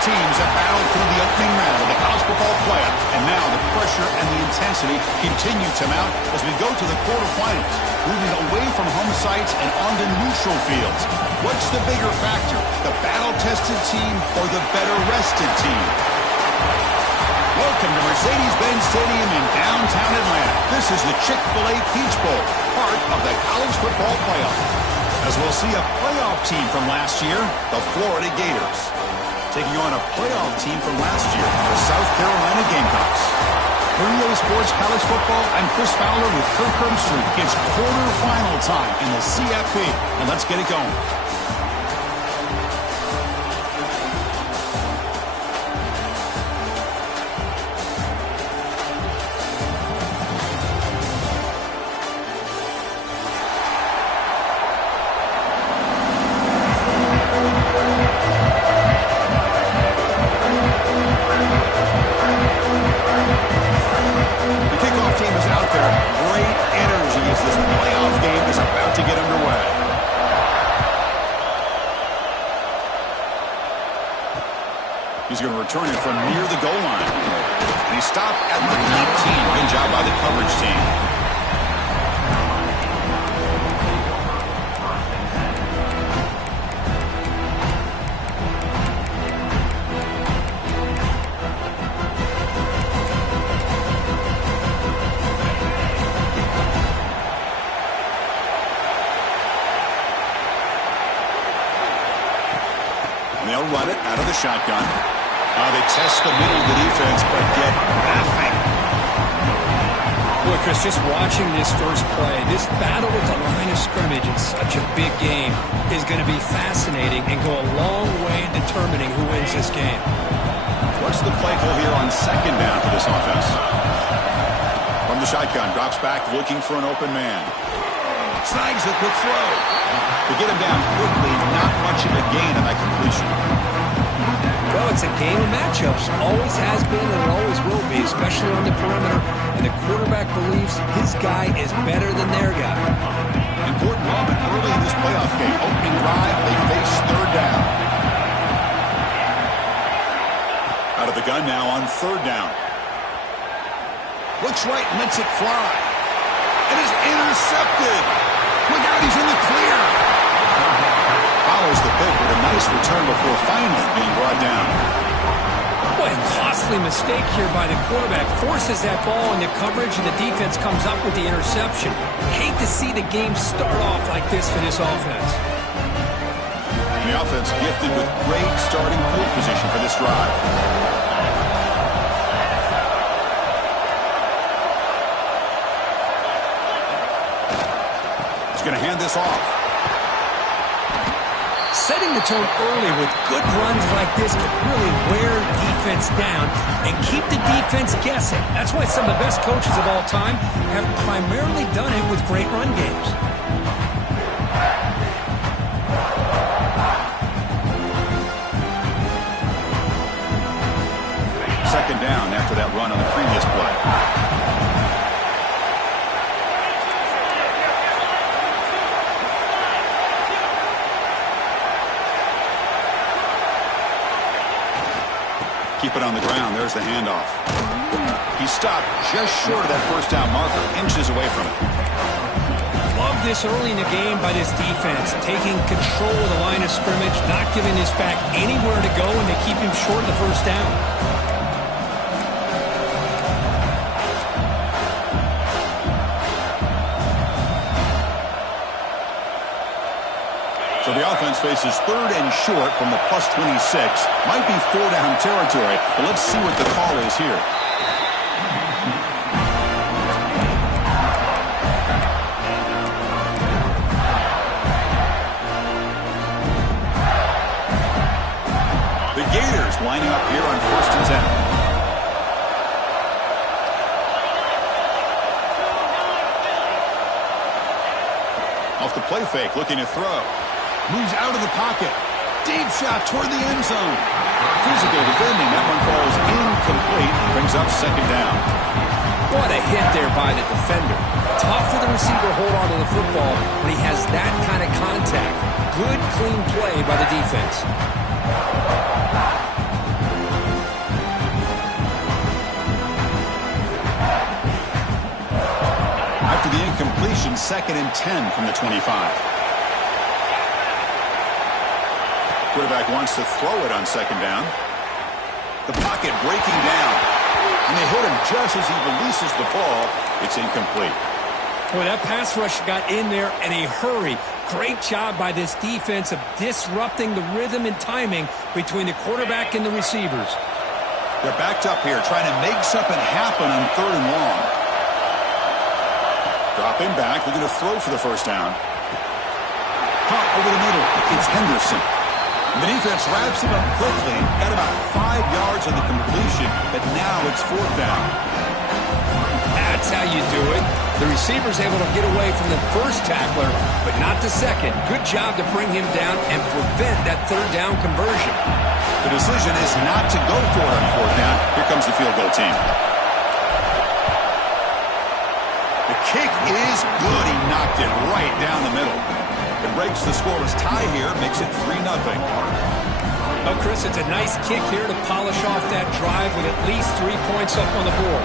teams have battled through the opening round of the college football playoff, and now the pressure and the intensity continue to mount as we go to the quarterfinals, moving away from home sites and onto neutral fields. What's the bigger factor, the battle-tested team or the better-rested team? Welcome to Mercedes-Benz Stadium in downtown Atlanta. This is the Chick-fil-A Peach Bowl, part of the college football playoff. As we'll see a playoff team from last year, the Florida Gators, taking on a playoff team from last year, the South Carolina Gamecocks. For EA Sports College Football, I'm Chris Fowler with Kirk Herbstreit. It's quarterfinal time in the CFP, and let's get it going. He's going to return it from near the goal line. And he stopped at the 19. Good job by the coverage team. And they'll run it out of the shotgun. They test the middle of the defense, but get nothing. Boy, Chris, just watching this first play, this battle with the line of scrimmage in such a big game is going to be fascinating and go a long way in determining who wins this game. What's the play call here on second down for this offense? From the shotgun, drops back looking for an open man. Snags the quick throw. To get him down quickly, not much of a gain on that completion. Well, it's a game of matchups. Always has been and it always will be, especially on the perimeter. And the quarterback believes his guy is better than their guy. Important moment early in this playoff game. Opening drive, they face third down. Out of the gun now on third down. Looks right, lets it fly. It is intercepted. Look out, he's in the clear. Follows the pick with a nice return before finally being brought down. What a costly mistake here by the quarterback. Forces that ball in the coverage and the defense comes up with the interception. Hate to see the game start off like this for this offense. The offense gifted with great starting field position for this drive. He's going to hand this off. Setting the tone early with good runs like this can really wear defense down and keep the defense guessing. That's why some of the best coaches of all time have primarily done it with great run games. Second down after that run on the previous play. Keep it on the ground. There's the handoff. He stopped just short of that first down marker, inches away from it. Love this early in the game by this defense, taking control of the line of scrimmage, not giving this back anywhere to go, and they keep him short of the first down. So the offense faces third and short from the plus 26. Might be four-down territory, but let's see what the call is here. The Gators lining up here on 1st and 10. Off the play fake, looking to throw. Moves out of the pocket. Deep shot toward the end zone. Physical defending. That one falls incomplete. Brings up second down. What a hit there by the defender. Tough for the receiver to hold on to the football when he has that kind of contact. Good, clean play by the defense. completion, 2nd and 10 from the 25. Quarterback wants to throw it on 2nd down. The pocket breaking down. And they hit him just as he releases the ball. It's incomplete. Boy, that pass rush got in there in a hurry. Great job by this defense of disrupting the rhythm and timing between the quarterback and the receivers. They're backed up here, trying to make something happen on 3rd and long. Dropping back, looking to throw for the 1st down. Pump over the middle. It's Henderson. The defense wraps him up quickly. Got about 5 yards on the completion, but now it's 4th down. That's how you do it. The receiver's able to get away from the first tackler, but not the second. Good job to bring him down and prevent that 3rd down conversion. The decision is not to go for it on 4th down. Here comes the field goal team. The kick is good. He knocked it right down the middle. It breaks the scoreless tie here, makes it 3-0. Oh, Chris, it's a nice kick here to polish off that drive with at least 3 points up on the board.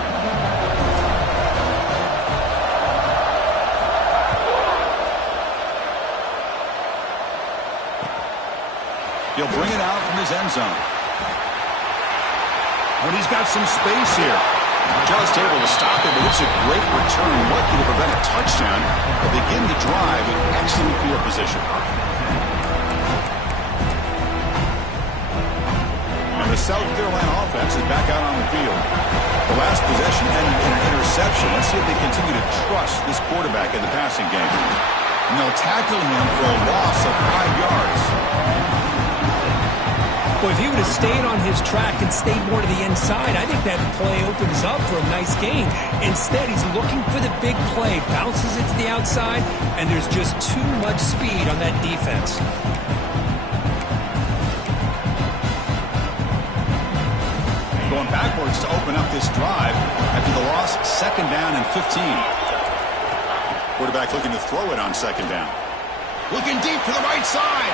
He'll bring it out from his end zone. When he's got some space here. Just able to stop it, but it's a great return. Lucky to prevent a touchdown. But begin the drive with excellent field position. And the South Carolina offense is back out on the field. The last possession ended in an interception. Let's see if they continue to trust this quarterback in the passing game. And they'll tackle him for a loss of 5 yards. Well, if he would have stayed on his track and stayed more to the inside, I think that play opens up for a nice gain. Instead, he's looking for the big play, bounces it to the outside, and there's just too much speed on that defense. Going backwards to open up this drive after the loss, 2nd down and 15. Quarterback looking to throw it on 2nd down. Looking deep to the right side.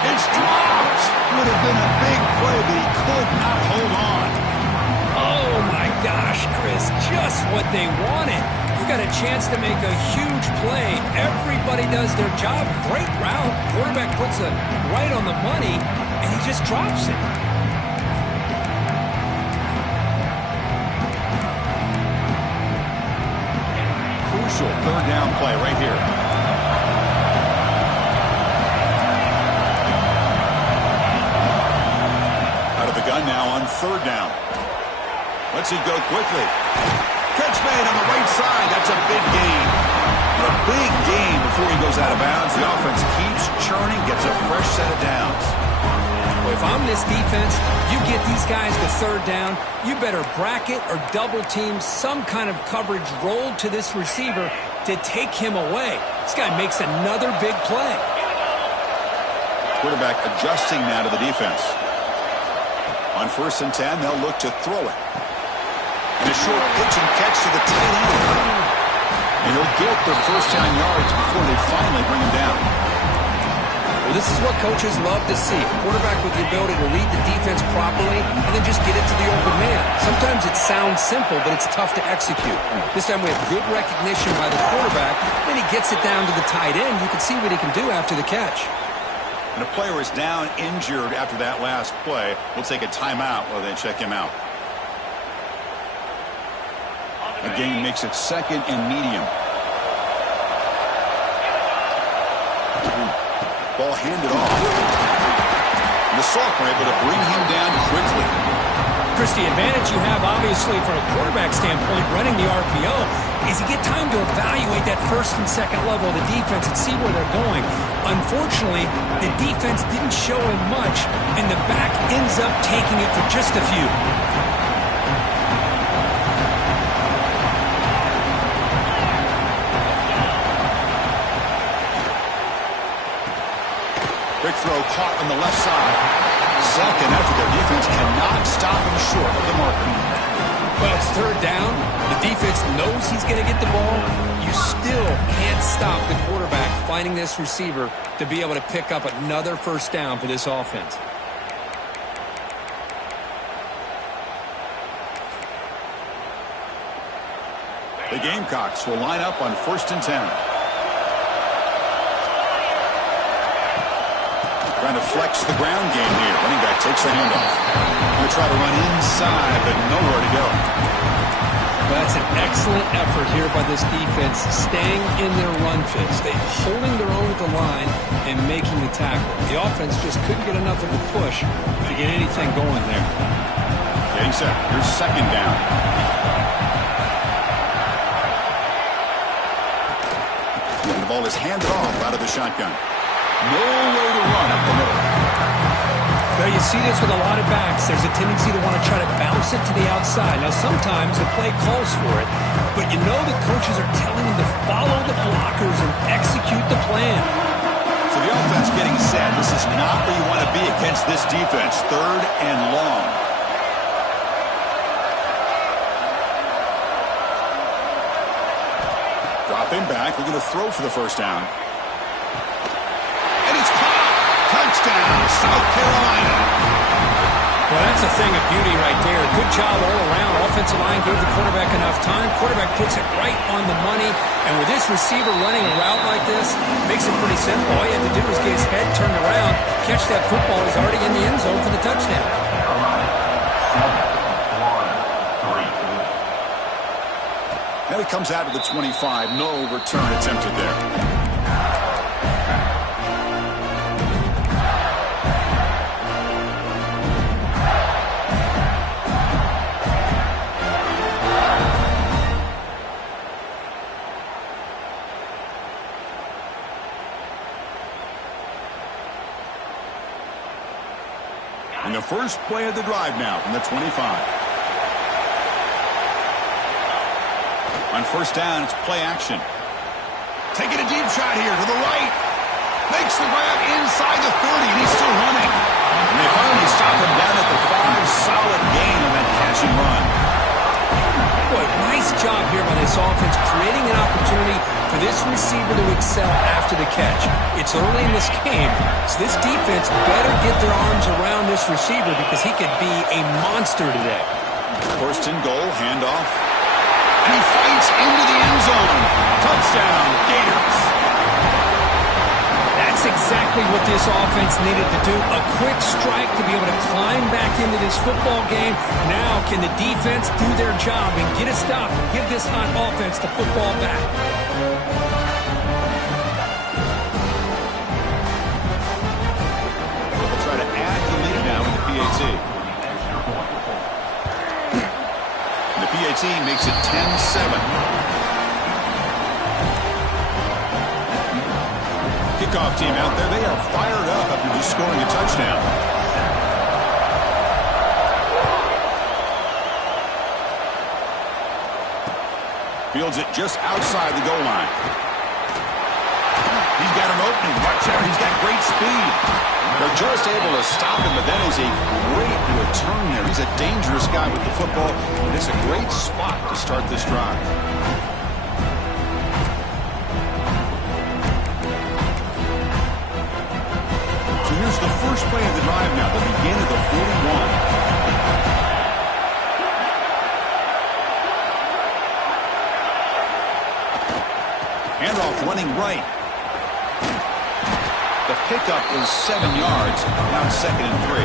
It's dropped. Would have been a big play, but he could not hold on. Oh, my gosh, Chris, just what they wanted. You got a chance to make a huge play. Everybody does their job. Great route. Quarterback puts it right on the money, and he just drops it. Crucial 3rd down play right here. Gun now on 3rd down. Let's it go quickly. Catch made on the right side. That's a big gain. A big gain before he goes out of bounds. The offense keeps churning, gets a fresh set of downs. Well, if I'm this defense, you get these guys to 3rd down, you better bracket or double team some kind of coverage rolled to this receiver to take him away. This guy makes another big play. Quarterback adjusting now to the defense. On 1st and 10, they'll look to throw it. And a short pitch and catch to the tight end. And he'll get the 1st down yards before they finally bring him down. Well, this is what coaches love to see. A quarterback with the ability to read the defense properly and then just get it to the open man. Sometimes it sounds simple, but it's tough to execute. This time we have good recognition by the quarterback. Then he gets it down to the tight end. You can see what he can do after the catch. And a player is down injured after that last play. We'll take a timeout while they check him out. The game makes it 2nd and medium. Ball handed off. And the Sophomore able to bring him down quickly. Chris, the advantage you have, obviously, from a quarterback standpoint, running the RPO, is you get time to evaluate that 1st and 2nd level of the defense and see where they're going. Unfortunately, the defense didn't show him much, and the back ends up taking it for just a few. Big throw caught on the left side. 2nd after their defense cannot stop him short of the marker. Well, it's 3rd down. The defense knows he's going to get the ball. You still can't stop the quarterback finding this receiver to be able to pick up another 1st down for this offense. The Gamecocks will line up on 1st and 10. Trying to flex the ground game here. Running back takes the handoff. Going to try to run inside, but nowhere to go. Well, that's an excellent effort here by this defense, staying in their run fits. They're holding their own at the line and making the tackle. The offense just couldn't get enough of a push to get anything going there. Getting set. Here's 2nd down. And the ball is handed off out of the shotgun. No way to run up the middle. Well, you see this with a lot of backs. There's a tendency to want to try to bounce it to the outside. Now, sometimes the play calls for it, but you know the coaches are telling them to follow the blockers and execute the plan. So the offense getting set. This is not where you want to be against this defense. 3rd and long. Dropping back. We're going to throw for the 1st down. And it's caught. Touchdown, South Carolina. Well, that's a thing of beauty right there. Good job all around. Offensive line gave the quarterback enough time. Quarterback puts it right on the money. And with this receiver running a route like this, makes it pretty simple. All you have to do is get his head turned around, catch that football. He's already in the end zone for the touchdown. And it comes out to the 25. No return attempted there. And the first play of the drive now from the 25. On 1st down, it's play action. Taking a deep shot here to the right. Makes the grab inside the 30, and he's still running. And they finally stop him down at the 5. Solid gain on that catch and run. Boy, nice job here by this offense, creating an opportunity for this receiver to excel after the catch. It's early in this game, so this defense better get their arms around this receiver because he could be a monster today. 1st and goal, handoff. And he fights into the end zone. Touchdown, Gators. That's exactly what this offense needed to do. A quick strike to be able to climb back into this football game. Now can the defense do their job and get a stop and give this hot offense the football back? They'll try to add the lead now with the PAT. And the PAT makes it 10-7. Kickoff team out there. They are fired up after just scoring a touchdown. Fields it just outside the goal line. He's got him open. Watch out. He's got great speed. They're just able to stop him, but that is a great return there. He's a dangerous guy with the football, and it's a great spot to start this drive. Here's the first play of the drive now, the beginning of the 41. Handoff running right. The pickup is 7 yards. Now 2nd and 3.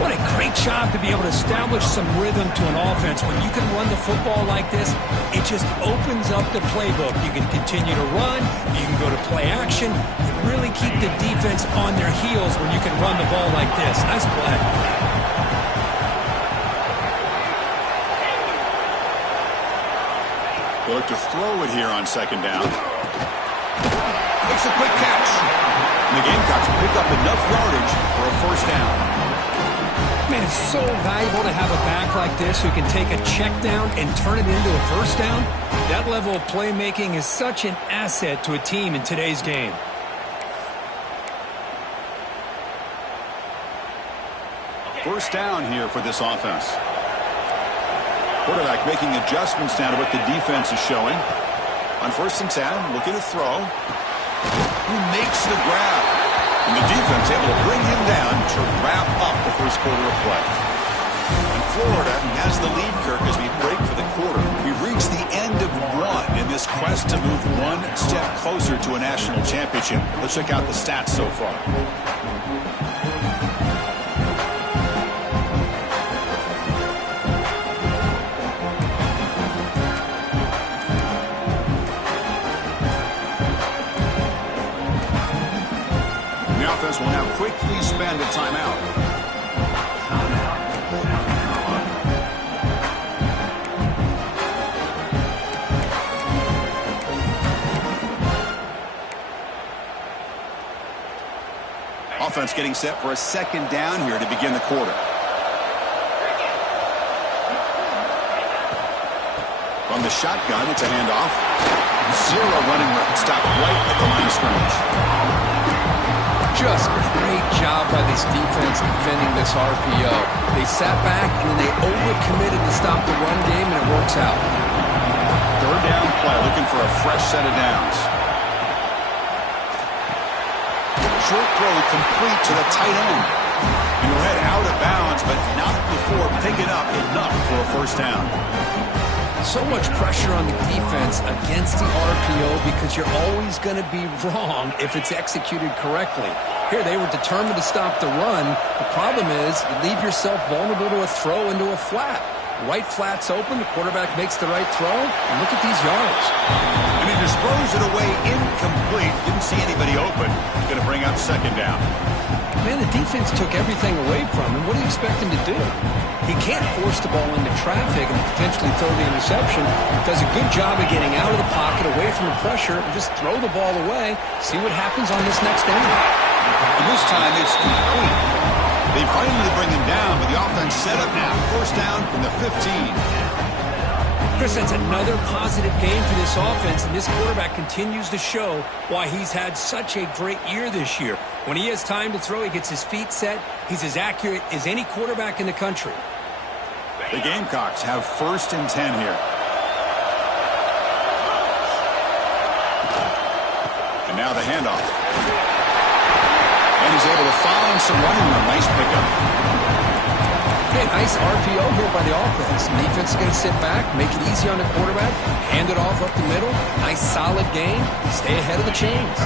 What a great job to be able to establish some rhythm to an offense. When you can run the football like this, it just opens up the playbook. You can continue to run. You can go to play action. You really keep the defense on their heels when you can run the ball like this. Nice play. They look to throw it here on 2nd down. Makes a quick catch. And the Gamecocks pick up enough yardage for a 1st down. Man, it's so valuable to have a back like this who can take a check down and turn it into a 1st down. That level of playmaking is such an asset to a team in today's game. First down here for this offense. Quarterback making adjustments now to what the defense is showing. On 1st and 10, looking to throw. Who makes the grab? And the defense able to bring him down to wrap up the first quarter of play. And Florida has the lead, Kirk, as we break for the quarter. We've reached the end of one in this quest to move one step closer to a national championship. Let's check out the stats so far. Will now quickly spend a timeout. Offense getting set for a second down here to begin the quarter. From the shotgun, it's a handoff. Zero running room. Stop right at the line of scrimmage. Just great job by this defense defending this RPO. They sat back and then they overcommitted to stop the run game, and it works out. Third down play, looking for a fresh set of downs. Short throw complete to the tight end. And he'll head out of bounds, but not before picking up enough for a first down. So much pressure on the defense against the RPO because you're always going to be wrong if it's executed correctly. Here, they were determined to stop the run. The problem is you leave yourself vulnerable to a throw into a flat. Right flat's open, the quarterback makes the right throw, and look at these yards. And he just throws it away incomplete. Didn't see anybody open. Going to bring up second down. Man, the defense took everything away from him. What do you expect him to do? He can't force the ball into traffic and potentially throw the interception. Does a good job of getting out of the pocket, away from the pressure, and just throw the ball away. See what happens on this next down. And this time it's complete. They finally bring him down, but the offense set up now. First down from the 15. Chris, that's another positive game for this offense, and this quarterback continues to show why he's had such a great year this year. When he has time to throw, he gets his feet set. He's as accurate as any quarterback in the country. The Gamecocks have first and 10 here. And now the handoff. And he's able to find some running room. Nice pickup. Okay, nice RPO here by the offense. The defense is going to sit back, make it easy on the quarterback, hand it off up the middle. Nice solid game. Stay ahead of the chains.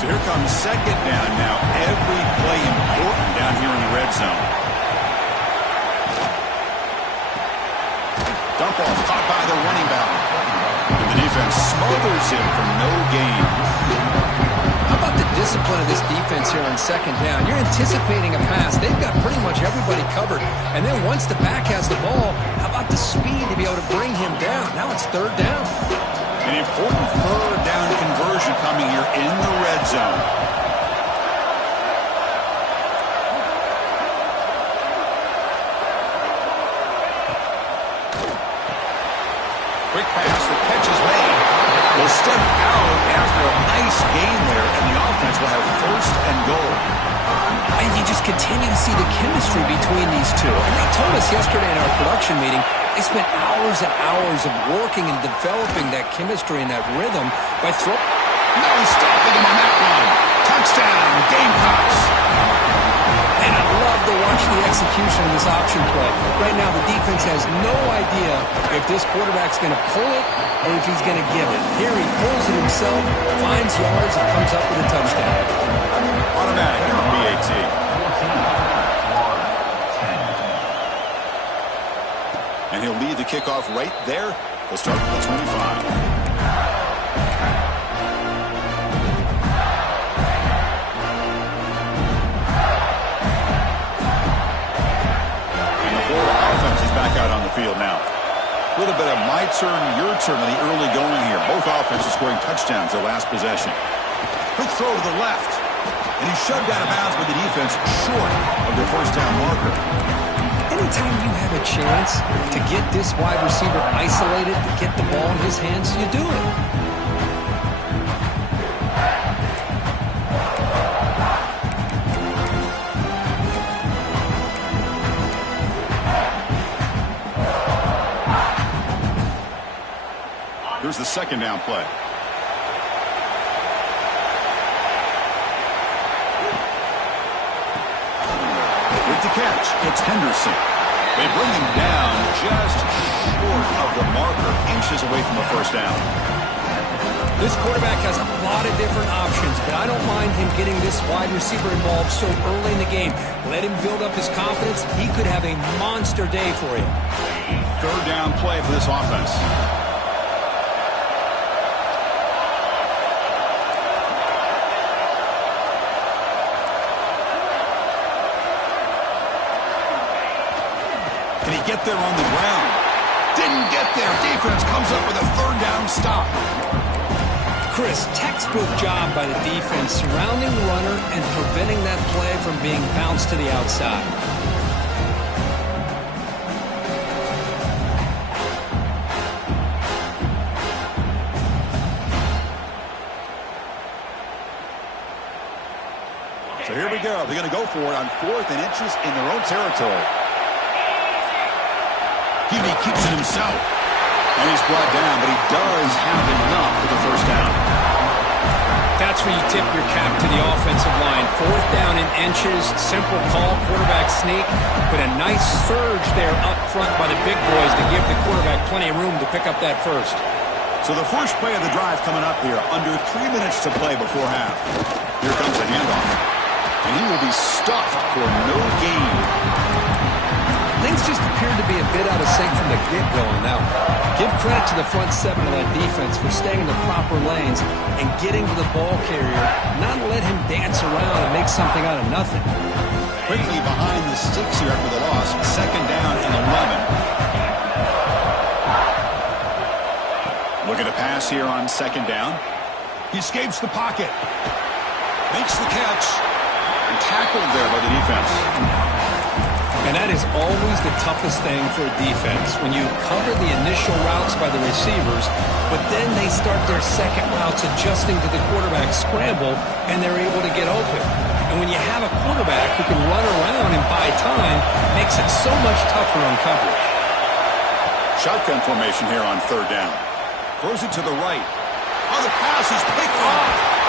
So here comes second down now. Every play important down here in the red zone. Dump off caught by the running back. And the defense smothers him for no gain. How about the discipline of this defense here on second down? You're anticipating a pass. They've got pretty much everybody covered. And then once the back has the ball, how about the speed to be able to bring him down? Now it's third down. An important third down conversion coming here in the red zone. Quick pass, the catch is made. Will step out after a nice gain there, and the offense will have first and goal. And you just continue to see the chemistry between these two. And they told us yesterday in our production meeting, they spent hours and hours of working and developing that chemistry and that rhythm by throwing. No stopping him on that one. Touchdown, Gamecocks. And I love to watch the execution of this option play. Right now, the defense has no idea if this quarterback's going to pull it or if he's going to give it. Here he pulls it himself, finds yards, and comes up with a touchdown. Automatic here on BAT. And he'll lead the kickoff right there. He'll start with the 25. Back out on the field now. A little bit of my turn, your turn in the early going here. Both offenses scoring touchdowns their last possession. Quick throw to the left. And he's shoved out of bounds by the defense short of the first down marker. Anytime you have a chance to get this wide receiver isolated, to get the ball in his hands, you do it. Here's the second down play. With the catch, it's Henderson. They bring him down just short of the marker, inches away from a first down. This quarterback has a lot of different options, but I don't mind him getting this wide receiver involved so early in the game. Let him build up his confidence. He could have a monster day for you. Third down play for this offense. Can he get there on the ground? Didn't get there. Defense comes up with a third down stop. Chris, textbook job by the defense surrounding the runner and preventing that play from being bounced to the outside. So here we go. They're going to go for it on 4th and inches in their own territory. He keeps it himself. And he's brought down, but he does have enough for the first down. That's where you tip your cap to the offensive line. 4th down in inches, simple call, quarterback sneak, but a nice surge there up front by the big boys to give the quarterback plenty of room to pick up that first. So the first play of the drive coming up here, under 3 minutes to play before half. Here comes the handoff. And he will be stuffed for no gain. Things just appeared to be a bit out of sync from the get-go on that one. Give credit to the front seven of that defense for staying in the proper lanes and getting to the ball carrier, not let him dance around and make something out of nothing. Quickly behind the sticks here after the loss, 2nd down and 11. Looking to pass here on 2nd down. He escapes the pocket. Makes the catch. And tackled there by the defense. And that is always the toughest thing for a defense, when you cover the initial routes by the receivers, but then they start their second routes adjusting to the quarterback scramble, and they're able to get open. And when you have a quarterback who can run around and buy time, it makes it so much tougher on coverage. Shotgun formation here on 3rd down. Throws it to the right. Oh, the pass is picked off.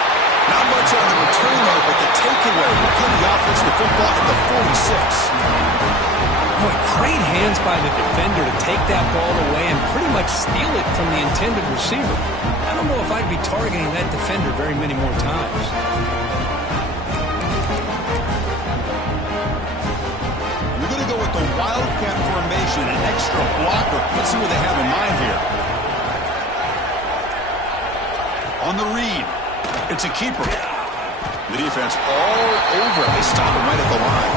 Not much on the return there, but the takeaway will give the offense the football at the 46. Boy, great hands by the defender to take that ball away and pretty much steal it from the intended receiver. I don't know if I'd be targeting that defender very many more times. We're going to go with the wildcat formation, an extra blocker. Let's see what they have in mind here. On the read. It's a keeper. The defense all over it. They stop him right at the line.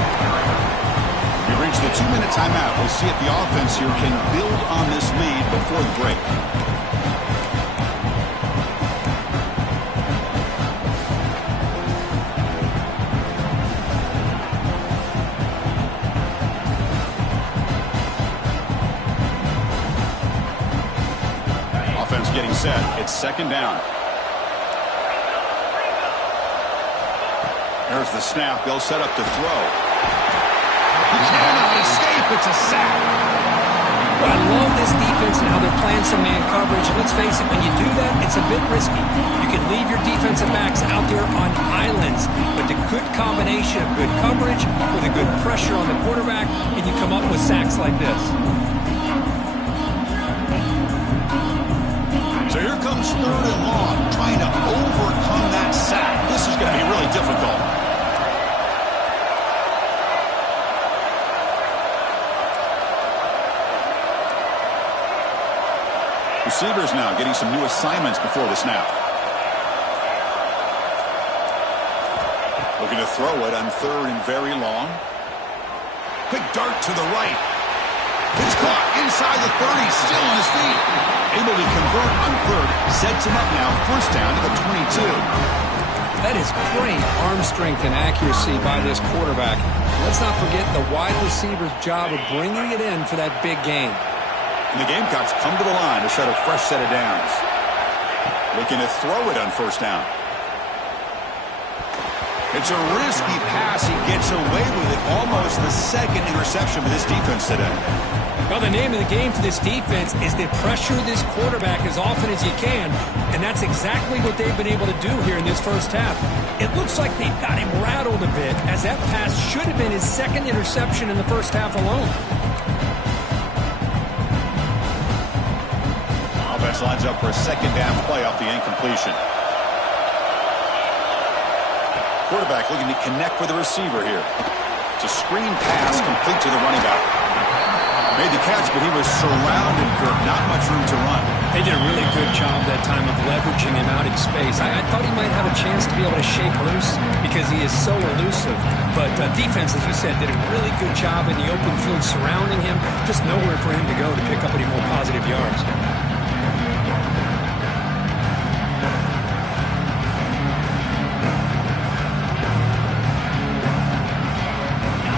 We've reached the 2-minute timeout. We'll see if the offense here can build on this lead before the break. Offense getting set. It's 2nd down. There's the snap. They'll set up to throw. He cannot escape. It's a sack. Well, I love this defense and how they're playing some man coverage. Let's face it, when you do that, it's a bit risky. You can leave your defensive backs out there on islands, but the good combination of good coverage with a good pressure on the quarterback, and you come up with sacks like this. So here comes 3rd and long, trying to overcome that sack. This is going to be really difficult. Receivers now getting some new assignments before the snap. Looking to throw it on 3rd and very long. Quick dart to the right. It's caught inside the 30, still on his feet. Able to convert on 3rd. Sets him up now, 1st down to the 22. That is great arm strength and accuracy by this quarterback. Let's not forget the wide receiver's job of bringing it in for that big game. And the Gamecocks come to the line to set a fresh set of downs. Looking to throw it on 1st down. It's a risky pass. He gets away with it. Almost the 2nd interception for this defense today. Well, the name of the game for this defense is to pressure this quarterback as often as you can, and that's exactly what they've been able to do here in this first half. It looks like they've got him rattled a bit, as that pass should have been his 2nd interception in the first half alone. pass lines up for a second down play off the incompletion. Quarterback looking to connect with the receiver here. It's a screen pass complete to the running back. Made the catch, but he was surrounded, Kirk. Not much room to run. They did a really good job that time of leveraging him out in space. I thought he might have a chance to be able to shake loose because he is so elusive. But defense, as you said, did a really good job in the open field surrounding him. Just nowhere for him to go to pick up any more positive yards.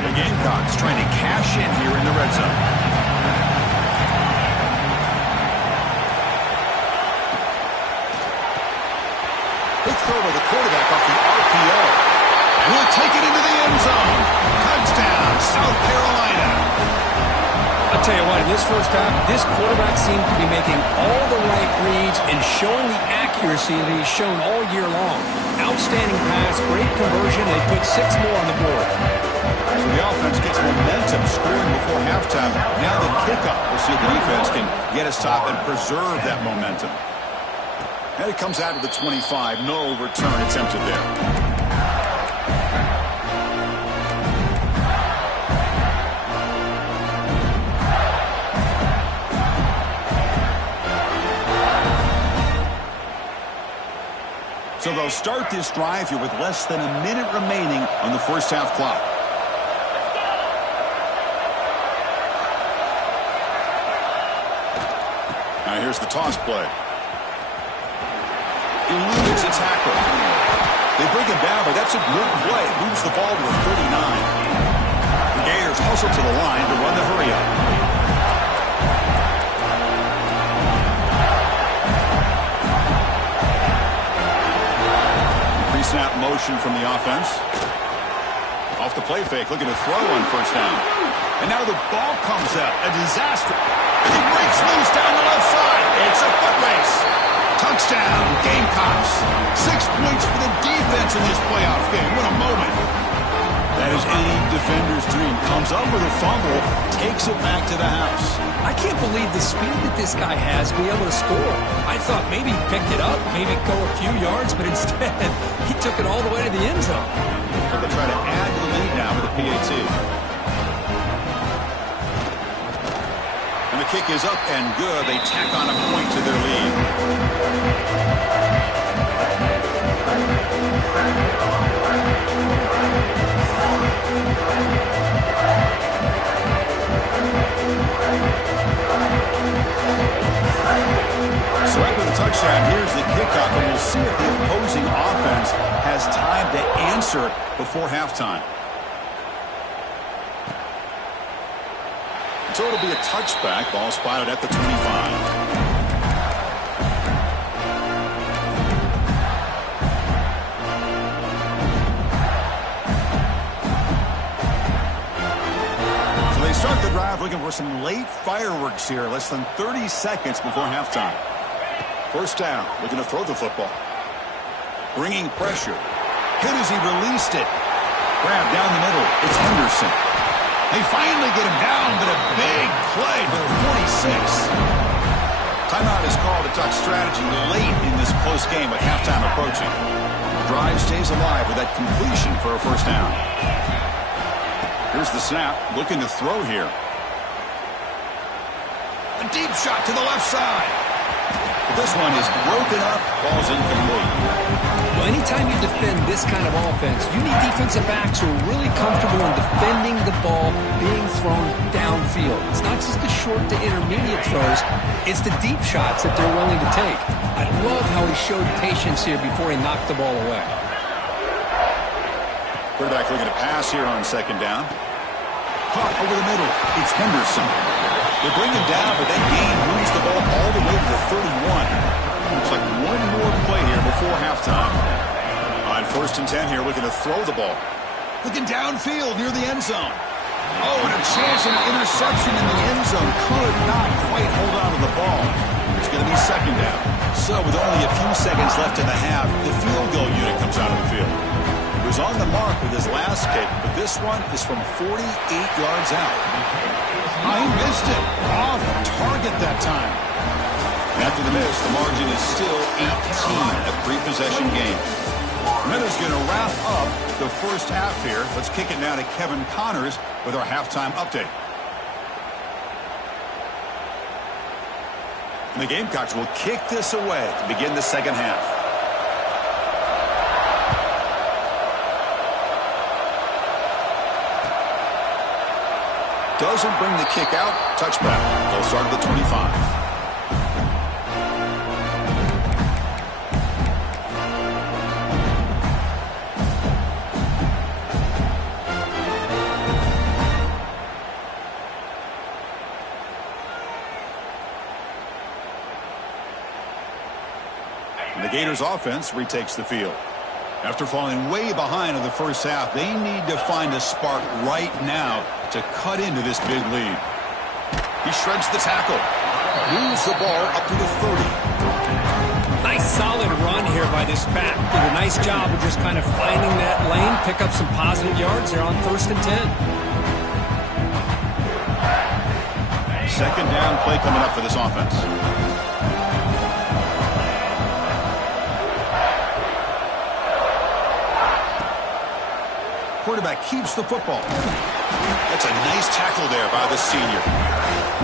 The Gamecocks trying to cash in here in the red zone. Throw to the quarterback off the RPO. Will take it into the end zone. Touchdown, South Carolina. I'll tell you what, in this first half, this quarterback seemed to be making all the right reads and showing the accuracy that he's shown all year long. Outstanding pass, great conversion. They put 6 more on the board. So the offense gets momentum, scoring before halftime. Now the kickoff. We'll see if the defense can get a stop and preserve that momentum. And it comes out to the 25. No return attempted there. So they'll start this drive here with less than a minute remaining on the first half clock. Now here's the toss play. Eludes a tackle. They bring him down, but that's a good play. Moves the ball to a 39. The Gators hustle to the line to run the hurry up. Pre-snap motion from the offense. Off the play fake, looking to throw on first down. And now the ball comes out. A disaster. And he breaks loose down the left side. It's a foot race. Touchdown, Gamecocks. 6 points for the defense in this playoff game. What a moment. That is any defender's dream. Comes up with a fumble, takes it back to the house. I can't believe the speed that this guy has to be able to score. I thought maybe he picked it up, maybe go a few yards, but instead he took it all the way to the end zone. They're going to try to add to the lead now with a PAT. And the kick is up and good. They tack on a point to their lead. So after the touchdown, here's the kickoff, and we'll see if the opposing offense has time to answer before halftime. So it'll be a touchback. Ball spotted at the 25. They start the drive looking for some late fireworks here. Less than 30 seconds before halftime. First down, looking to throw the football. Bringing pressure. Hit as he released it. Grab down the middle. It's Henderson. They finally get him down, but a big play for 46. Timeout is called to talk strategy late in this close game with halftime approaching. Drive stays alive with that completion for a first down. Here's the snap, looking to throw here. A deep shot to the left side. But this one is broken up, falls incomplete. Well, anytime you defend this kind of offense, you need defensive backs who are really comfortable in defending the ball being thrown downfield. It's not just the short to intermediate throws, it's the deep shots that they're willing to take. I love how he showed patience here before he knocked the ball away. Quarterback looking to pass here on second down. Caught over the middle. It's Henderson. They bring him down, but that gain moves the ball all the way to the 31. Looks like one more play here before halftime. On first and 10 here, looking to throw the ball. Looking downfield near the end zone. Oh, and a chance of an interception in the end zone. Could not quite hold on to the ball. It's going to be second down. So with only a few seconds left in the half, the field goal unit comes out of the field. He was on the mark with his last kick, but this one is from 48 yards out. I missed it. Off target that time. After the miss, the margin is still 18, a three-possession game. Miller's going to wrap up the first half here. Let's kick it now to Kevin Connors with our halftime update. And the Gamecocks will kick this away to begin the second half. Doesn't bring the kick out. Touchback. They'll start at the 25. The Gators offense retakes the field. After falling way behind in the first half, they need to find a spark right now to cut into this big lead. He shreds the tackle. Moves the ball up to the 30. Nice solid run here by this back. Did a nice job of just kind of finding that lane, pick up some positive yards there on 1st and 10. Second down play coming up for this offense. Quarterback keeps the football. That's a nice tackle there by the senior.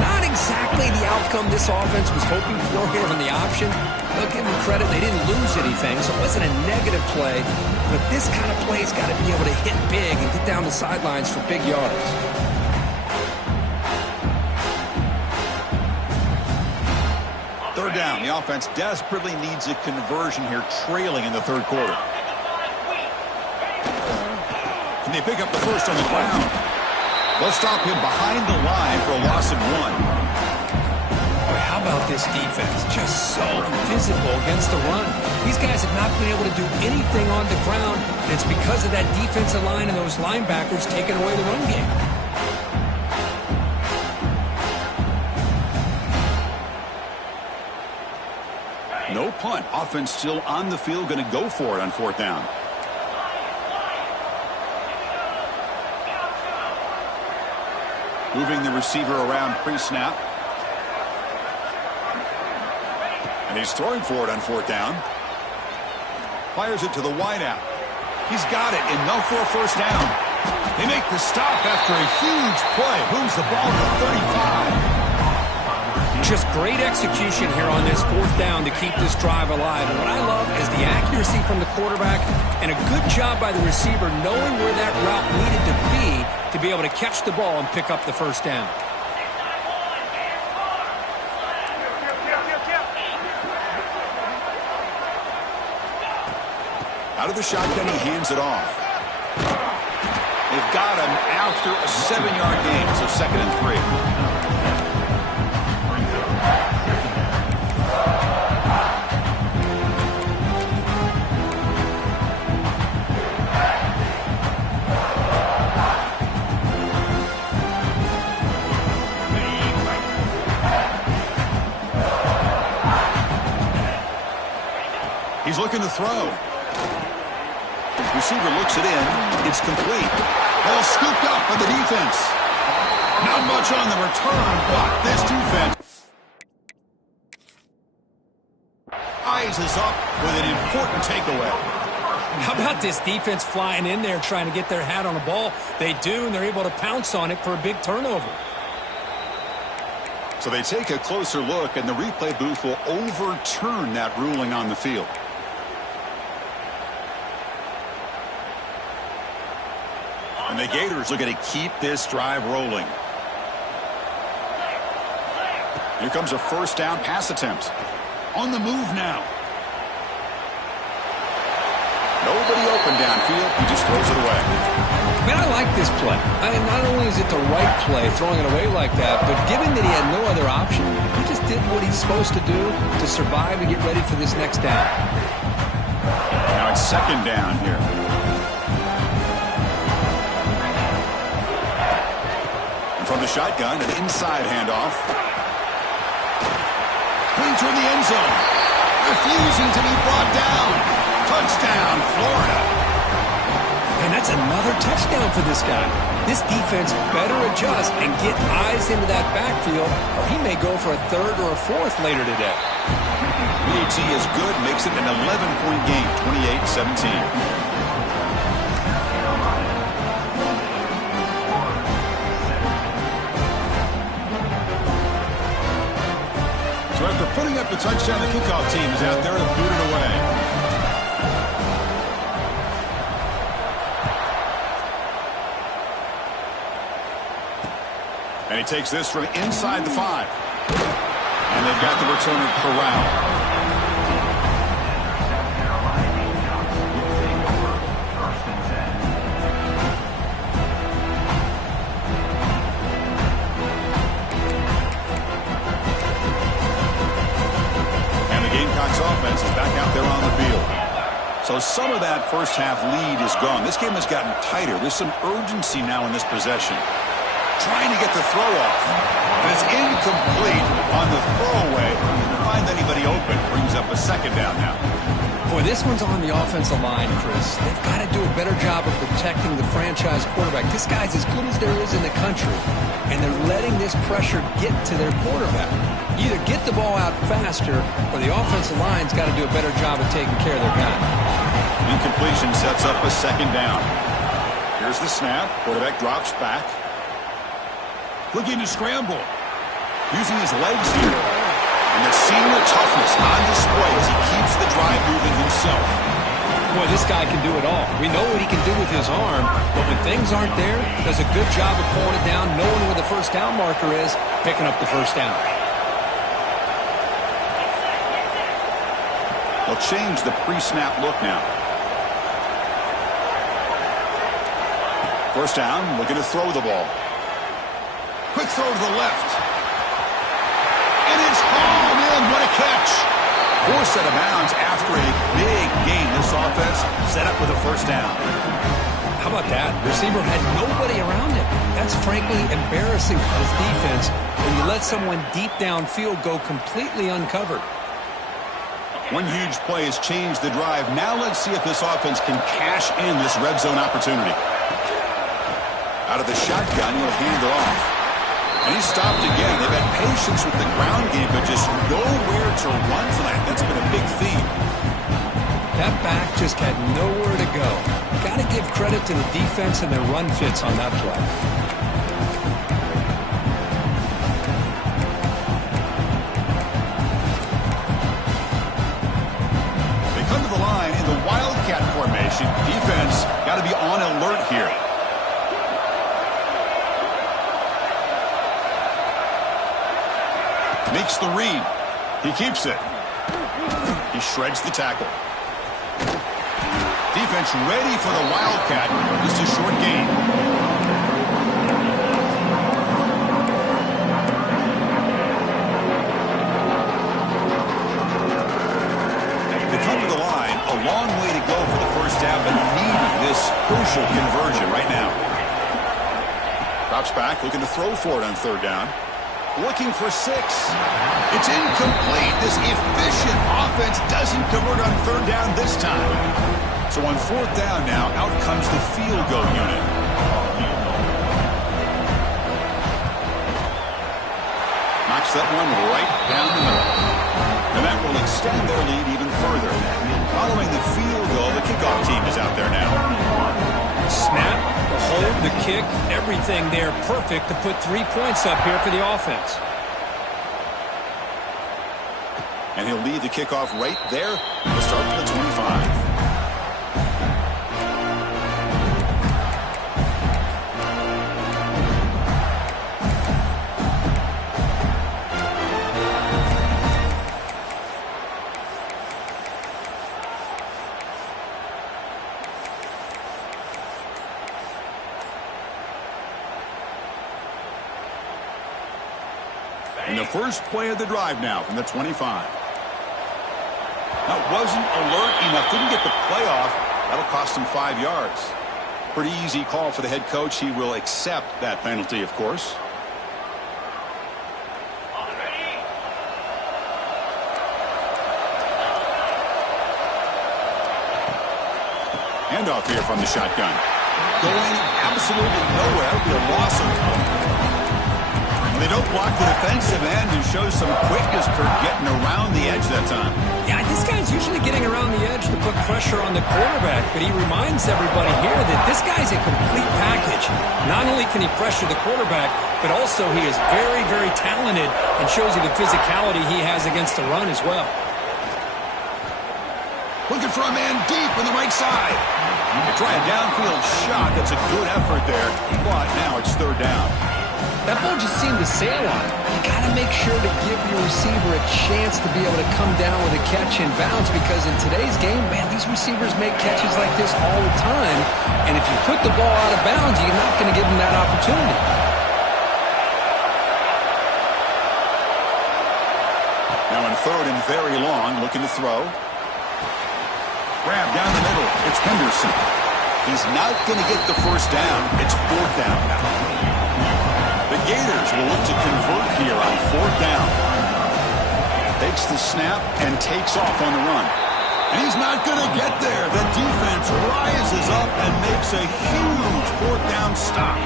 Not exactly the outcome this offense was hoping for here on the option. They'll give them credit. They didn't lose anything, so it wasn't a negative play. But this kind of play's got to be able to hit big and get down the sidelines for big yards. Third down. The offense desperately needs a conversion here, trailing in the third quarter. And they pick up the first on the ground. They'll stop him behind the line for a loss of 1. Boy, how about this defense? Just so physical against the run. These guys have not been able to do anything on the ground, and it's because of that defensive line and those linebackers taking away the run game. No punt. Offense still on the field, going to go for it on 4th down. Moving the receiver around pre-snap. And he's throwing for it on 4th down. Fires it to the wideout. He's got it. Enough for a first down. They make the stop after a huge play. Moves the ball to 35. Just great execution here on this 4th down to keep this drive alive. And what I love is the accuracy from the quarterback and a good job by the receiver knowing where that route needed to be able to catch the ball and pick up the first down. Out of the shotgun, he hands it off. They've got him after a 7-yard gain, so 2nd and 3. He's looking to throw. Receiver looks it in. It's complete. Ball scooped up by the defense. Not much on the return, but this defense rises up with an important takeaway. How about this defense flying in there trying to get their hat on the ball? They do, and they're able to pounce on it for a big turnover. So they take a closer look, and the replay booth will overturn that ruling on the field. And the Gators are going to keep this drive rolling. Here comes a first down pass attempt. On the move now. Nobody open downfield. He just throws it away. Man, I like this play. Not only is it the right play, throwing it away like that, but given that he had no other option, he just did what he's supposed to do to survive and get ready for this next down. Now it's 2nd down here. And from the shotgun, an inside handoff. Clean toward the end zone. Refusing to be brought down. Touchdown, Florida. And that That's another touchdown for this guy. This defense better adjust and get eyes into that backfield, or he may go for a third or a fourth later today. BAT is good, makes it an 11-point game, 28-17. So after putting up the touchdown, the kickoff team is out there to boot it away. And he takes this from inside the 5. And they've got the returner corralled. Offense is back out there on the field. So some of that first half lead is gone. This game has gotten tighter. There's some urgency now in this possession. Trying to get the throw off. And it's incomplete on the throwaway. Couldn't find anybody open. Brings up a second down now. Boy, this one's on the offensive line, Chris. They've got to do a better job of protecting the franchise quarterback. This guy's as good as there is in the country, and they're letting this pressure get to their quarterback. Either get the ball out faster, or the offensive line's got to do a better job of taking care of their guy. Incompletion sets up a second down. Here's the snap. Quarterback drops back. Looking to scramble. Using his legs here. And the senior toughness on display as he keeps the drive moving himself. Boy, this guy can do it all. We know what he can do with his arm, but when things aren't there, does a good job of pulling it down, knowing where the first down marker is, picking up the first down. They'll change the pre-snap look now. First down, looking to throw the ball. Quick throw to the left. And it's hauled in. What a catch. Forced out of bounds after a big gain. This offense set up with a first down. How about that? Receiver had nobody around him. That's frankly embarrassing for his defense when you let someone deep downfield go completely uncovered. One huge play has changed the drive. Now let's see if this offense can cash in this red zone opportunity. Out of the shotgun, he'll hand it off. And he stopped again. They've had patience with the ground game, but just nowhere to run for that. That's been a big theme. That back just had nowhere to go. Got to give credit to the defense and their run fits on that play. They come to the line in the Wildcat formation. Defense got to be on alert here. Makes the read. He keeps it. He shreds the tackle. Defense ready for the Wildcat. Just a short gain. They come to the line. A long way to go for the first down, but needing this crucial conversion right now. Drops back, looking to throw for it on third down. Looking for 6. It's incomplete. This efficient offense doesn't convert on third down this time. So on fourth down now, out comes the field goal unit. Knocks that one right down the middle. And that will extend their lead even further. Following the field goal, the kickoff team is out there now. Snap, the hold, the kick, everything there perfect to put 3 points up here for the offense. And he'll lead the kickoff right there. We'll start to the 25. And the first play of the drive now from the 25. That wasn't alert enough. Didn't get the play off. That'll cost him 5 yards. Pretty easy call for the head coach. He will accept that penalty, of course. Handoff here from the shotgun. Going absolutely nowhere. It'll be a loss of They don't block the defensive end and show some quickness, Kurt, getting around the edge that time. Yeah, this guy's usually getting around the edge to put pressure on the quarterback, but he reminds everybody here that this guy's a complete package. Not only can he pressure the quarterback, but also he is very, very talented and shows you the physicality he has against the run as well. Looking for a man deep on the right side. Try a downfield shot. That's a good effort there, but now it's third down. That ball just seemed to sail on it. You got to make sure to give your receiver a chance to be able to come down with a catch and bounce, because in today's game, man, these receivers make catches like this all the time. And if you put the ball out of bounds, you're not going to give them that opportunity. Now in third and very long, looking to throw. Grab down the middle. It's Henderson. He's not going to get the first down. It's fourth down now. The Gators will look to convert here on fourth down. Takes the snap and takes off on the run. And he's not going to get there. The defense rises up and makes a huge fourth down stop.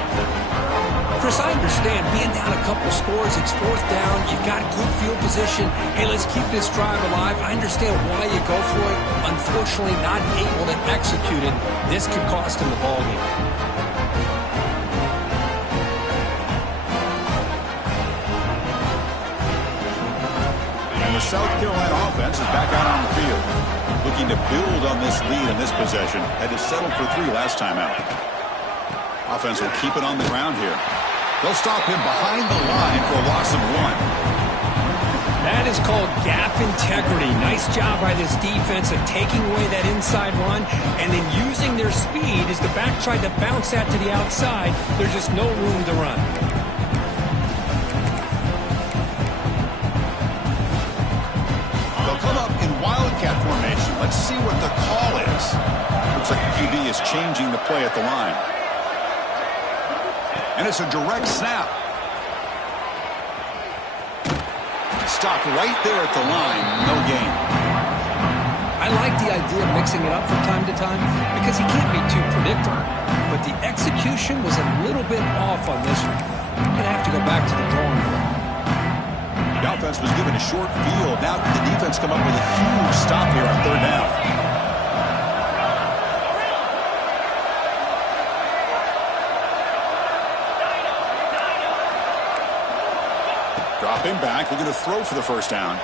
Chris, I understand being down a couple scores, it's fourth down, you've got good field position. Hey, let's keep this drive alive. I understand why you go for it. Unfortunately, not able to execute it. This could cost him the ball game. And the South Carolina offense is back out on the field, looking to build on this lead in this possession. Had to settle for 3 last time out. Offense will keep it on the ground here. They'll stop him behind the line for a loss of 1. That is called gap integrity. Nice job by this defense of taking away that inside run and then using their speed as the back tried to bounce that to the outside. There's just no room to run. They'll come up in wildcat formation. Let's see what the call is. Looks like the QB is changing the play at the line. And it's a direct snap. Stopped right there at the line. No gain. I like the idea of mixing it up from time to time because he can't be too predictable. But the execution was a little bit off on this one. I'm going to have to go back to the drawing board. The offense was given a short field. Now the defense come up with a huge stop here on third down. Drop him back. We're going to throw for the first down.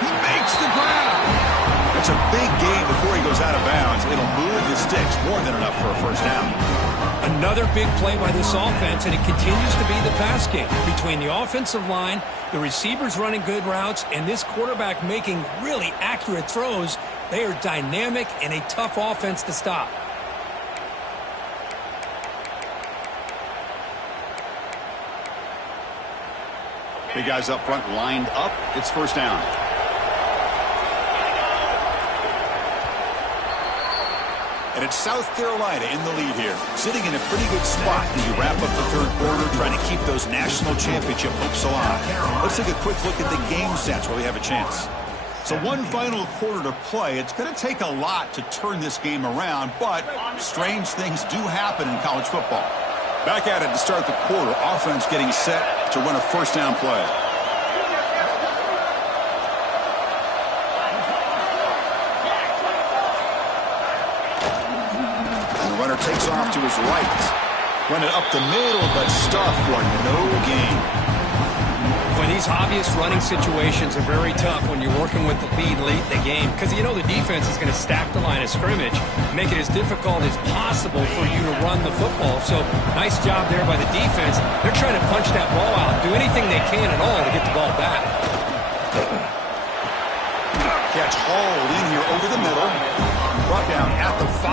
He makes the grab. It's a big gain before he goes out of bounds. It'll move the sticks, more than enough for a first down. Another big play by this offense, and it continues to be the pass game between the offensive line, the receivers running good routes, and this quarterback making really accurate throws. They are dynamic and a tough offense to stop. Big guys up front lined up. It's first down. And it's South Carolina in the lead here, sitting in a pretty good spot as you wrap up the third quarter, trying to keep those national championship hopes alive. Let's take a quick look at the game stats while we have a chance. So one final quarter to play. It's going to take a lot to turn this game around, but strange things do happen in college football. Back at it to start the quarter. Offense getting set to run a first down play. And the runner takes off to his right. Run it up the middle, but stuffed for no gain. When these obvious running situations are very tough when you're working with the lead late in the game, because you know the defense is going to stack the line of scrimmage, make it as difficult as possible for you to run the football. So nice job there by the defense. They're trying to punch that ball out, do anything they can at all to get the ball back. Catch hauled in here over the middle. Brought down at the 5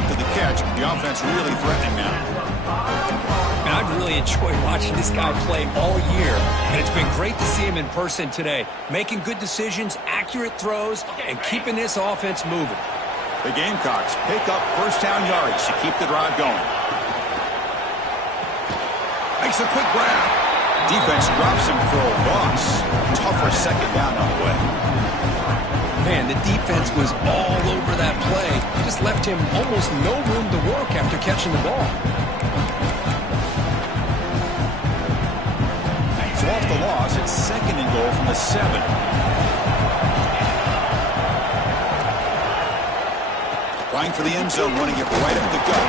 after the catch. The offense really threatening now. And I've really enjoyed watching this guy play all year, and it's been great to see him in person today, making good decisions, accurate throws, and keeping this offense moving. The Gamecocks pick up first down yardage to keep the drive going. Makes a quick grab. Defense drops him for a loss. Tougher second down on the way. Man, the defense was all over that play. Just left him almost no room to work after catching the ball. So off the loss, it's 2nd and goal from the 7. Trying for the end zone, running it right up the gut.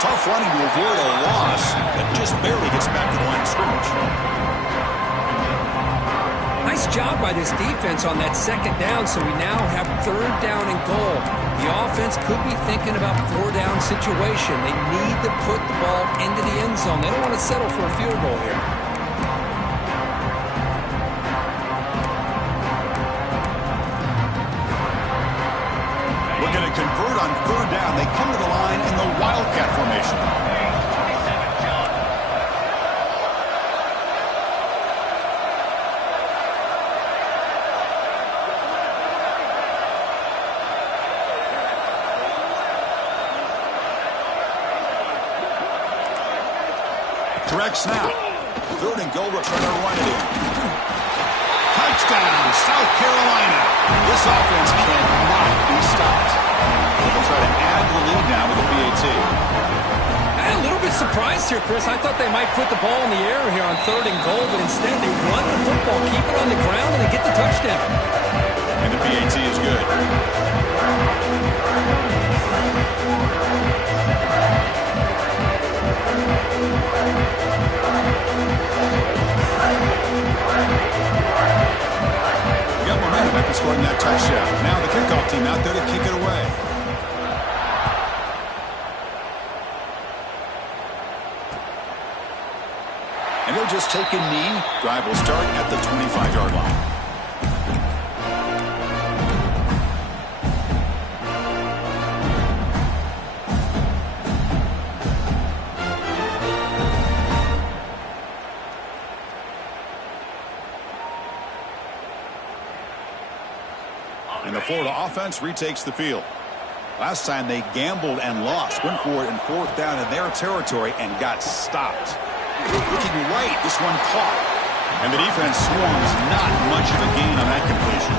Tough running to avoid a loss, but just barely gets back to the line of scrimmage. Nice job by this defense on that 2nd down, so we now have 3rd down and goal. The offense could be thinking about 4-down situation. They need to put the ball into the end zone. They don't want to settle for a field goal here. Looking to convert on 3rd down. They come to the line in the Wildcat formation. Direct snap. 3rd and goal. We're trying to run it in. Touchdown, South Carolina. This offense cannot be stopped. They'll try to add the lead now with the PAT. I'm a little bit surprised here, Chris. I thought they might put the ball in the air here on 3rd and goal, but instead they run the football, keep it on the ground, and they get the touchdown. And the PAT is good. Got momentum after scoring that touchdown. Now the kickoff team out there to kick it away. And they'll just take a knee. Drive will start at the 25-yard line. And the Florida offense retakes the field. Last time they gambled and lost. Went for it in 4th down in their territory and got stopped. Looking right, this one caught. And the defense swarms not much of a gain on that completion.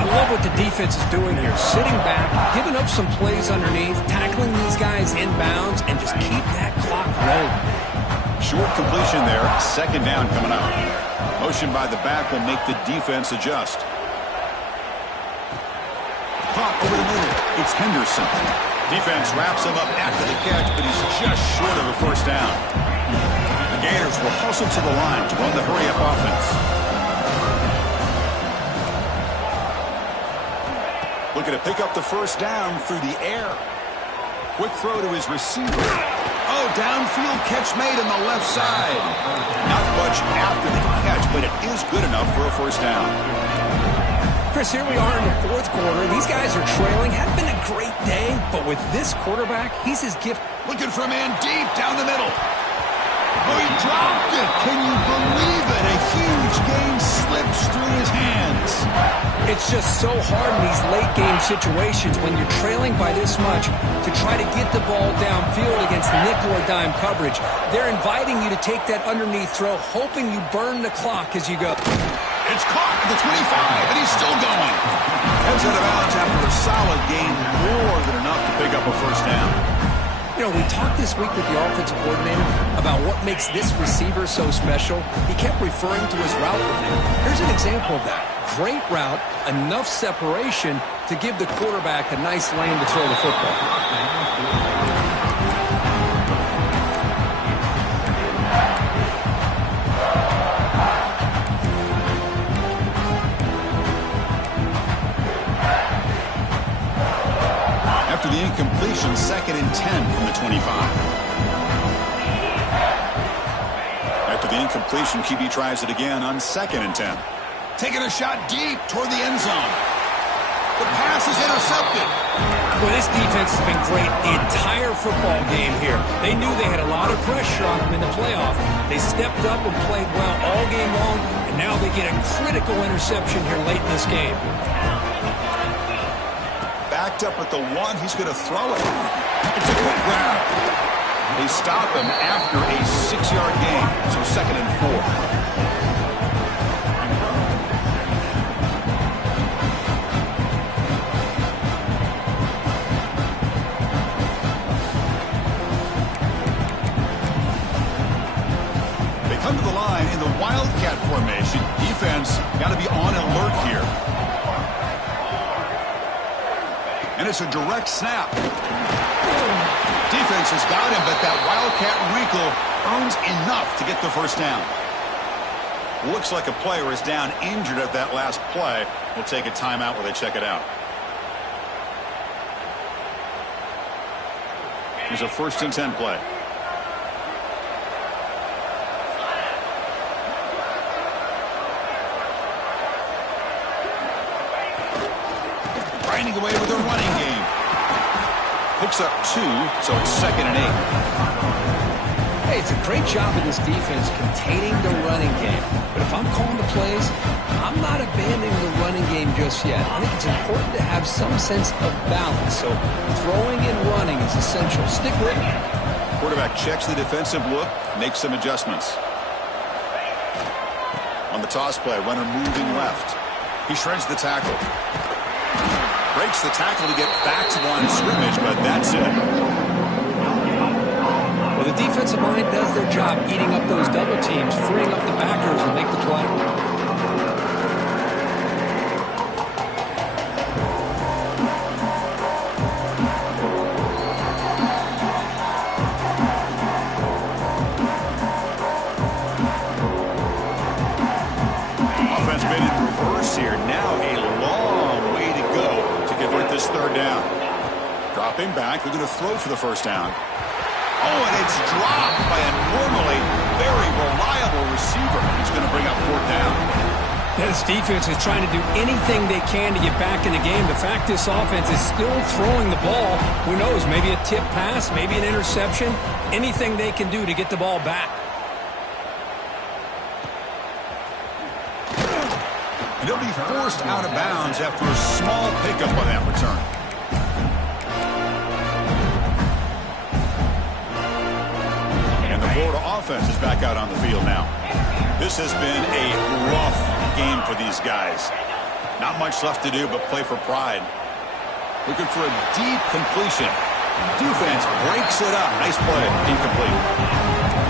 I love what the defense is doing here. Sitting back, giving up some plays underneath, tackling these guys inbounds, and just keep that clock rolling. Short completion there. 2nd down coming up. Motion by the back will make the defense adjust. Pop over the middle. It's Henderson. Defense wraps him up after the catch, but he's just short of a 1st down. The Gators will hustle to the line to run the hurry-up offense. Looking to pick up the 1st down through the air. Quick throw to his receiver. Oh, downfield catch made on the left side. Not much after the catch, but it is good enough for a 1st down. Chris, here we are in the 4th quarter. These guys are trailing. Hadn't been a great day, but with this quarterback, he's his gift. Looking for a man deep down the middle. Oh, he dropped it. Can you believe it? A huge gain slips through his hands. It's just so hard in these late-game situations when you're trailing by this much to try to get the ball downfield against nickel or dime coverage. They're inviting you to take that underneath throw, hoping you burn the clock as you go. It's caught at the 25, and he's still going. Heads out of bounds after a solid gain, more than enough to pick up a 1st down. You know, we talked this week with the offensive coordinator about what makes this receiver so special. He kept referring to his route running. Here's an example of that. Great route, enough separation to give the quarterback a nice lane to throw the football. After the incompletion, 2nd and 10 from the 25. After the incompletion, QB tries it again on 2nd and 10. Taking a shot deep toward the end zone. The pass is intercepted. Well, this defense has been great the entire football game here. They knew they had a lot of pressure on them in the playoff. They stepped up and played well all game long, and now they get a critical interception here late in this game. Backed up at the 1, he's going to throw it. It's a quick grab. They stop him after a 6-yard gain, so 2nd and 4. line in the Wildcat formation. Defense got to be on alert here. And it's a direct snap. Defense has got him, but that Wildcat wrinkle earns enough to get the first down. Looks like a player is down injured at that last play. We'll take a timeout while they check it out. Here's a 1st and 10 play. Grinding away with a running game. Picks up 2, so it's 2nd and 8. Hey, it's a great job of this defense containing the running game. But if I'm calling the plays, I'm not abandoning the running game just yet. I think it's important to have some sense of balance. So throwing and running is essential. Stick with me. Quarterback checks the defensive look, makes some adjustments. On the toss play, runner moving left. He shreds the tackle. Breaks the tackle to get back to the line of scrimmage, but that's it. Well, the defensive line does their job eating up those double teams, freeing up the backers and make the play. Offense been in reverse here. Now a long way to go to convert this 3rd down. Dropping back, they're going to throw for the 1st down. Oh, and it's dropped by a normally very reliable receiver. It's going to bring up 4th down. This defense is trying to do anything they can to get back in the game. The fact this offense is still throwing the ball, who knows, maybe a tip pass, maybe an interception, anything they can do to get the ball back. And he'll be forced out of bounds after a small pickup on that return. And the Florida offense is back out on the field now. This has been a rough game for these guys. Not much left to do but play for pride. Looking for a deep completion. Defense breaks it up. Nice play. Incomplete.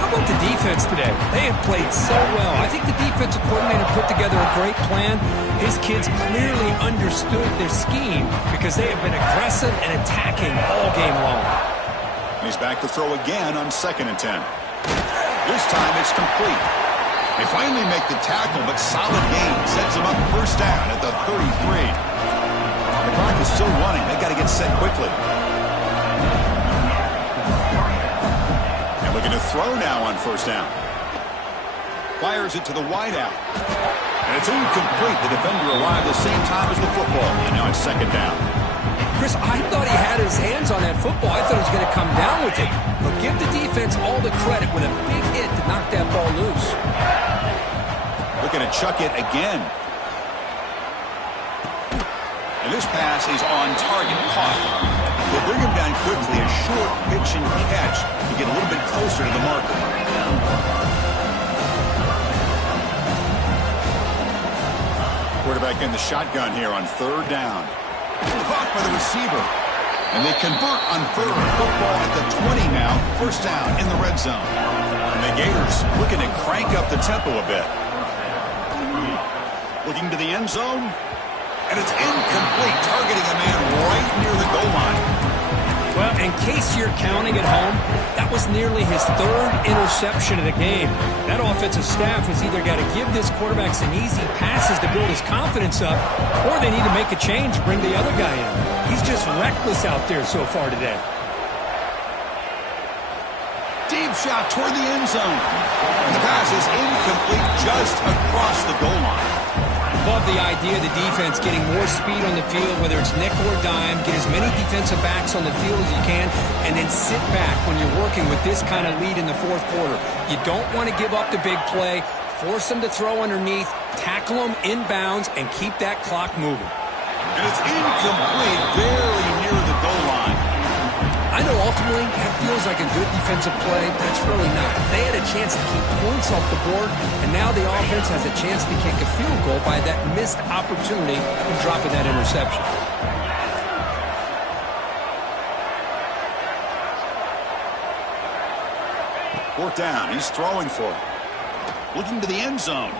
How about the defense today? They have played so well. I think the defensive coordinator put together a great plan. His kids clearly understood their scheme because they have been aggressive and attacking all game long. He's back to throw again on 2nd and 10. This time it's complete. They finally make the tackle, but solid gain sets them up 1st down at the 33. The clock is still running. They've got to get set quickly. And looking to throw now on 1st down. Fires it to the wideout. And it's incomplete. The defender arrived the same time as the football. And now it's 2nd down. Chris, I thought he had his hands on that football. I thought he was going to come down with it. But give the defense all the credit with a big hit to knock that ball loose. Looking to chuck it again. And this pass is on target, caught. They'll bring him down quickly. A short pitch and catch to get a little bit closer to the marker. Quarterback in the shotgun here on 3rd down. Caught by the receiver. And they convert on 3rd. Football at the 20 now. 1st down in the red zone. And the Gators looking to crank up the tempo a bit. Looking to the end zone. And it's incomplete. Targeting a man right near the goal line. Well, in case you're counting at home, that was nearly his 3rd interception of the game. That offensive staff has either got to give this quarterback some easy passes to build his confidence up, or they need to make a change, bring the other guy in. He's just reckless out there so far today. Deep shot toward the end zone. And the pass is incomplete just across the goal line. Love the idea of the defense getting more speed on the field, whether it's nickel or dime, get as many defensive backs on the field as you can, and then sit back when you're working with this kind of lead in the 4th quarter. You don't want to give up the big play, force them to throw underneath, tackle them inbounds, and keep that clock moving. And it's incomplete, very near the goal line. I know ultimately that feels like a good defensive play, but it's really not. They had a chance to keep points off the board, and now the offense has a chance to kick a field goal by that missed opportunity of dropping that interception. 4th down. He's throwing for it. Looking to the end zone.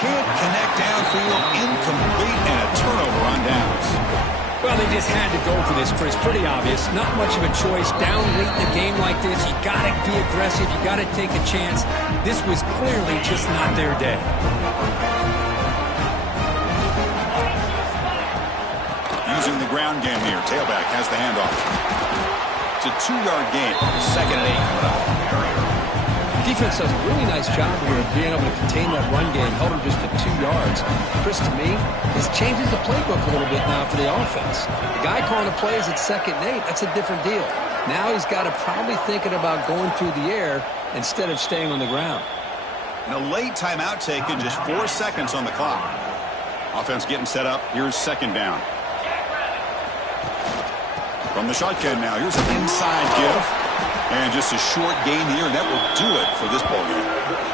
Can't connect downfield. Incomplete, and a turnover on downs. Well, they just had to go for this, Chris. Pretty obvious. Not much of a choice. Down late in the game like this, you got to be aggressive. You got to take a chance. This was clearly just not their day. Using the ground game here. Tailback has the handoff. It's a 2-yard gain. 2nd and 8 coming up. Defense does a really nice job here of being able to contain that run game, held him just to 2 yards. Chris, to me, this changes the playbook a little bit now for the offense. The guy calling the plays at 2nd and 8, that's a different deal. Now he's got to probably thinking about going through the air instead of staying on the ground. And a late timeout taken, just 4 seconds on the clock. Offense getting set up. Here's 2nd down. From the shotgun now, here's an inside give. And just a short gain here, and that will do it for this ball game.